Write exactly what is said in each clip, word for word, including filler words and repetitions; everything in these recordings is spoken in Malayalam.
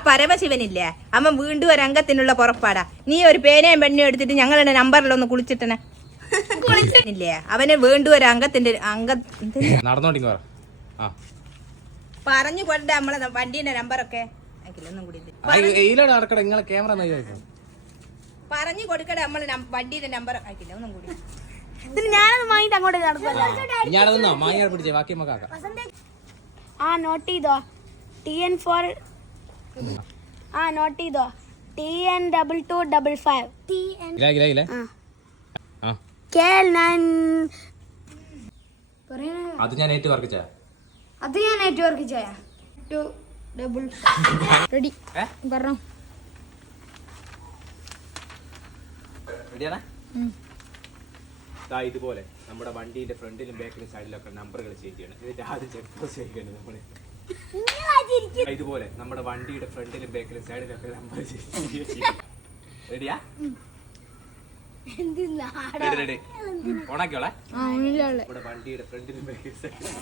പരമശിവനില്ലേ അവൻ വീണ്ടും ഒരു അംഗത്തിനുള്ള പുറപ്പാടാ. നീ ഒരു പേനയും പെണ്ണയും എടുത്തിട്ട് ഞങ്ങളുടെ നമ്പറിലൊന്ന് കുളിച്ചിട്ടനെ കുളിച്ചിട്ടില്ലേ അവന് വീണ്ടും ഒരു അംഗത്തിന്റെ അംഗ പറഞ്ഞു കൊണ്ട് നമ്മളെ വണ്ടീന്റെ നമ്പറൊക്കെ പറഞ്ഞു കൊടുക്കട്ടെ നമ്മളെ വണ്ടീന്റെ നമ്പർ ആക്കില്ല ഒന്നും കൂടി. ഞാനത് വാങ്ങിട്ട് അങ്ങോട്ട് ആ നോട്ട് ചെയ്തോ ടി എൻ ഫോർ ആ നോട്ട് ചെയ്തോ T N double two double five T N K L nine അത് ഞാൻ ഏറ്റു വർക്ക് ചെയ്യാം അത് ഞാൻ ഏറ്റു വർക്ക് ചെയ്യാം ടു ഡബിൾ റെഡി പറഞ്ഞോ റെഡിയാണേ? ഇതുപോലെ നമ്മുടെ വണ്ടിന്റെ ഫ്രണ്ടിലും ബാക്കിലും സൈഡിലൊക്കെ നമ്പറുകൾ ചേഞ്ച് ചെയ്യണം. ഇതിന്റെ ആദ്യം ചെക്ക് പോസ്റ്റ് ചെയ്യണം നമ്മള്. ഇതുപോലെ നമ്മുടെ വണ്ടിയുടെ ഫ്രണ്ടിലും ബാക്കിലും സൈഡിലൊക്കെ നമ്പർ ചേഞ്ച് ചെയ്യണം. റെഡിയാ? റെഡി ഓണാക്കിയോളെ. നമ്മുടെ വണ്ടിയുടെ ഫ്രണ്ടിലും ബാക്കിലും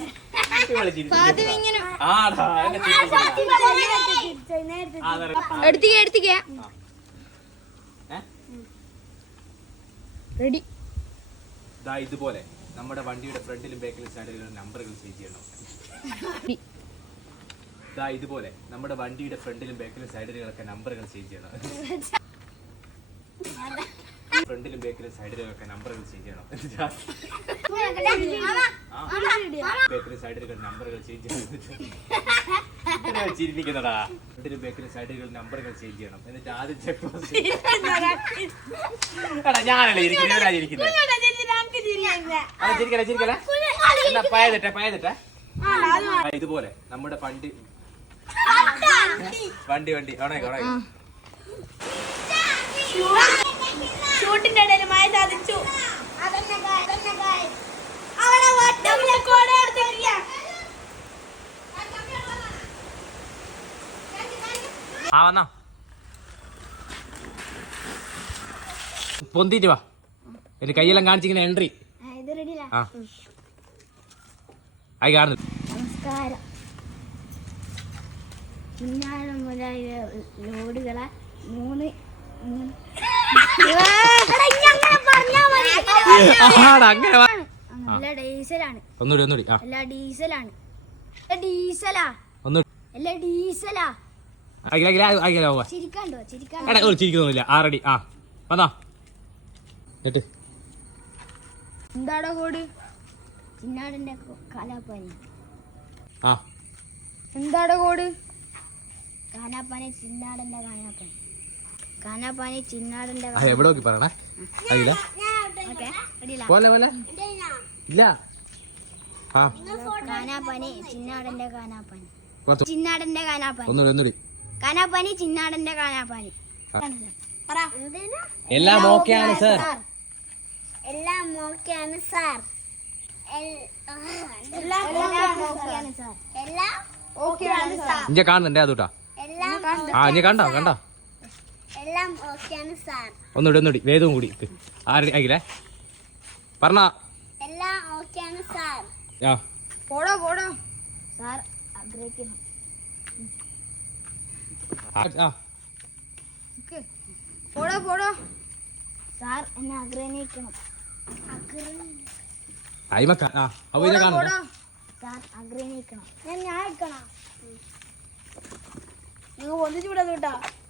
റെഡി. ഇതുപോലെ നമ്മുടെ വണ്ടിയുടെ ഫ്രണ്ടിലും ബാക്കിലും സൈഡിലും നമ്പറുകൾ ചേഞ്ച് ചെയ്യണം. ഇതുപോലെ നമ്മുടെ വണ്ടിയുടെ ഫ്രണ്ടിലും ബാക്കിലും സൈഡിലൊക്കെ നമ്പറുകൾ ചേഞ്ച് ചെയ്യണം. ഫ്രണ്ടിലും ബാക്കിലും സൈഡിലൊക്കെ നമ്പറുകൾ ചേഞ്ച് ചെയ്യണം. ബാക്കിലും സൈഡിലൊക്കെ നമ്പറുകൾ ചേഞ്ച് ചെയ്യണം. ചിരിപ്പിക്കുന്നതാ. ഫ്രണ്ടിലും ബാക്കിലും സൈഡിലും നമ്പറുകൾ ചേഞ്ച് ചെയ്യണം. എന്നിട്ട് ആദ്യം ചെക്ക് പോസ്റ്റ് ഞാനല്ലേ ഇരിക്കുന്നത് ഇരിക്കുന്നത് ചിരിക്കല ചിരിക്കല പയതിട്ടെ പയതിട്ടെ. ഇതുപോലെ നമ്മുടെ വണ്ടി വണ്ടി വണ്ടി ഉണക്കെ ഉണക്കെ ഷൂട്ടിന്റെ ഇടയിൽ മായ സാധിച്ചു. ആ വന്നാ പൊന്തിട്ട് വാ. എന്റെ കൈയെല്ലാം കാണിച്ചിങ്ങനെ എൻട്രി ആ ആയി കാണുന്നു. നമസ്കാരം. ലോഡുകളെ മൂന്ന് ഡീസലാണ് ഒന്നുകൂടി ഒന്നുകൂടി എല്ലാ ഡീസലാണ് ഡീസലാ എല്ലാ ഡീസലാ ചിരിക്കാണ്ടോ ചിരിക്കാണ്ടോ ചിരിക്കുന്നില്ല. ആ റെഡി ആ വന്നാ എന്നിട്ട് എന്താടോ കോഡ് ചിന്നാടന്റെ കാലാപ്പാനി ആ എന്താടോ കോഡ് കാനാപ്പാനി ചിന്നാടന്റെ കാനാപ്പാനി കാനാപ്പാനി ചിന്നാടന്റെ എവിടെ നോക്കി പറയണേ പോലെ പോലെ ഇല്ല ആ കാനാപ്പാനി ചിന്നാടന്റെ കാനാപ്പാനി ചിന്നാടന്റെ കാനാപ്പാനി ഒന്നുകൂടി ഒന്നുകൂടി കാനാപ്പാനി ചിന്നാടന്റെ കാനാപ്പാനി എല്ലാം ഓക്കെയാണ് സർ എല്ലാം ഓക്കെയാണ് സാർ എല്ലാം ഓക്കെയാണ് സാർ ഇഞ്ച കാണുന്നുണ്ടേ അതുട്ടാ ആ ഇഞ്ഞ കണ്ടോ കണ്ടോ എല്ലാം ഓക്കെയാണ് സാർ ഒന്നുകൂടി ഒന്നുകൂടി വേദവും കൂടി ആരുടെ ആയില്ലേ പറഞ്ഞ എല്ലാം ഓക്കെയാണ് സാർ ആ പോടോ പോടോ സാർ ആഗ്രഹിക്കണം ആ പോടോ പോടോ സാർ എന്നെ ആഗ്രഹിക്കണം അയിമക്ക ആ അവനെ കാണുന്നു സാർ ആഗ്രഹിക്കണം ഞാൻ ഞാൻ എടുക്കണം നിങ്ങൾ ഒന്നിച്ചു വിടാൻ കേട്ടോ.